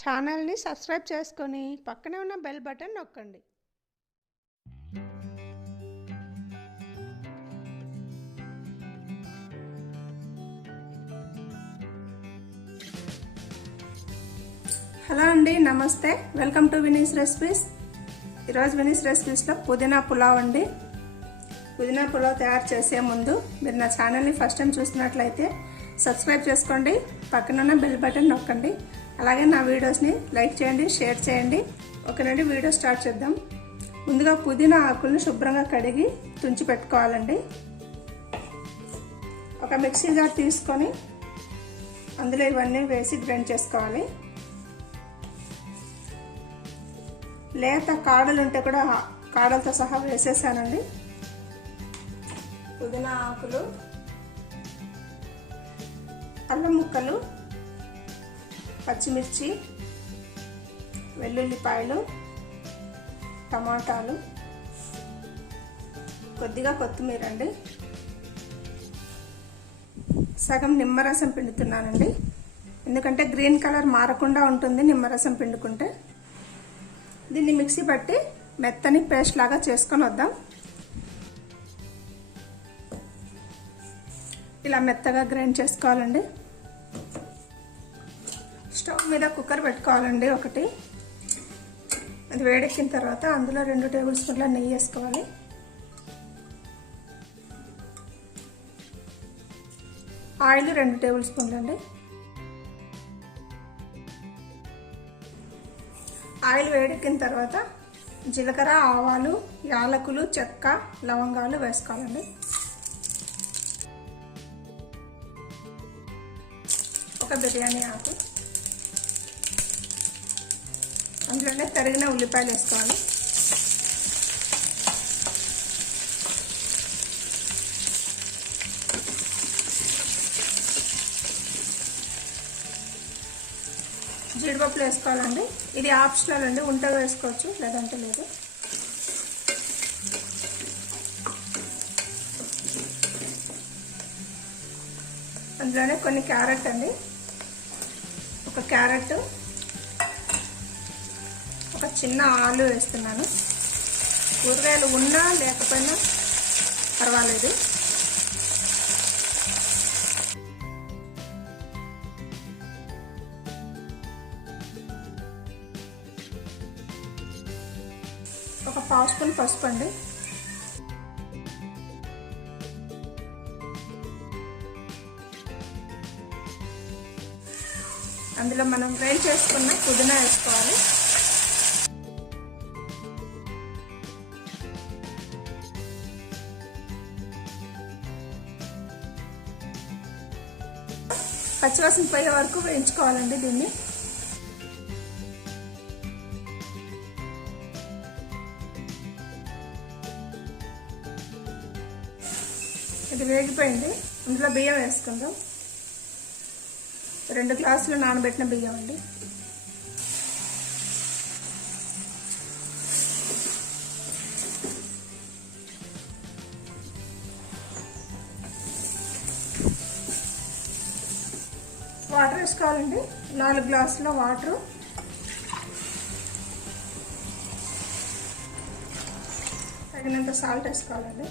ఛానల్ని సబ్స్క్రైబ్ చేసుకొని పక్కనే ఉన్న బెల్ బటన్ నొక్కండి. హలో అండి, నమస్తే. Welcome to Vini's recipes. ఈరోజు వినీస్ రెసిపీస్లో పుదీనా పులావ్ అండి. పుదీనా పులావ్ తయారు చేసే ముందు మీరు నా ఛానల్ని ఫస్ట్ టైం చూస్తున్నట్లయితే సబ్స్క్రైబ్ చేసుకోండి, పక్కన ఉన్న బెల్ బటన్ నొక్కండి. అలాగే నా వీడియోస్ని లైక్ చేయండి, షేర్ చేయండి. ఓకేనండి, వీడియో స్టార్ట్ చేద్దాం. ముందుగా పుదీనా ఆకులను శుభ్రంగా కడిగి తుంచి పెట్టుకోవాలండి. ఒక మిక్సీ జార్ తీసుకొని అందులో ఇవన్నీ వేసి గ్రైండ్ చేసుకోవాలి. లేత కాడలు ఉంటే కూడా కాడలతో సహా వేసేసానండి. పుదీనా ఆకులు, అల్లం ముక్కలు, పచ్చిమిర్చి, వెల్లుల్లిపాయలు, టమాటాలు, కొద్దిగా కొత్తిమీర అండి. సగం నిమ్మరసం పిండుతున్నానండి, ఎందుకంటే గ్రీన్ కలర్ మారకుండా ఉంటుంది నిమ్మరసం పిండుకుంటే. దీన్ని మిక్సీ పట్టి మెత్తని పేస్ట్ లాగా చేసుకొని వద్దాం. ఇలా మెత్తగా గ్రైండ్ చేసుకోవాలండి. స్టవ్ మీద కుక్కర్ పెట్టుకోవాలండి ఒకటి. అది వేడెక్కిన తర్వాత అందులో 2 టేబుల్ స్పూన్ల నెయ్యి వేసుకోవాలి. ఆయిల్ 2 టేబుల్ స్పూన్లు అండి. ఆయిల్ వేడెక్కిన తర్వాత జీలకర్ర, ఆవాలు, యాలకులు, చెక్క, లవంగాలు వేసుకోవాలండి. ఒక బిర్యానీ ఆకు, అందులోనే తరిగిన ఉల్లిపాయలు వేసుకోవాలి. జీడిపప్పులు వేసుకోవాలండి. ఇది ఆప్షనల్ అండి, ఉంటే వేసుకోవచ్చు, లేదంటే లేదు. అందులోనే కొన్ని క్యారెట్ అండి, ఒక క్యారెట్, ఒక చిన్న ఆలు వేస్తున్నాను. కూరగాయలు ఉన్నా లేకపోయినా పర్వాలేదు. ఒక 1/2 స్పూన్ పసుపు అండి. అందులో మనం గ్రైండ్ చేసుకున్న పుదీనా వేసుకోవాలి. పచ్చివాసన పోయే వరకు వేయించుకోవాలండి దీన్ని. ఇది వేగిపోయింది. అందులో బియ్యం వేసుకుందాం. 2 గ్లాసులు నానబెట్టిన బియ్యం అండి. వాటర్ వేసుకోవాలండి. 4 గ్లాసుల వాటరు, తగినంత సాల్ట్ వేసుకోవాలండి.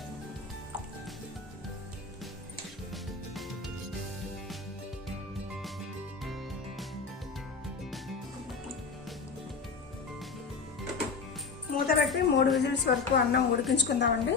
మూత పెట్టి 3 విజిల్స్ వరకు అన్నం ఉడికించుకుందామండి.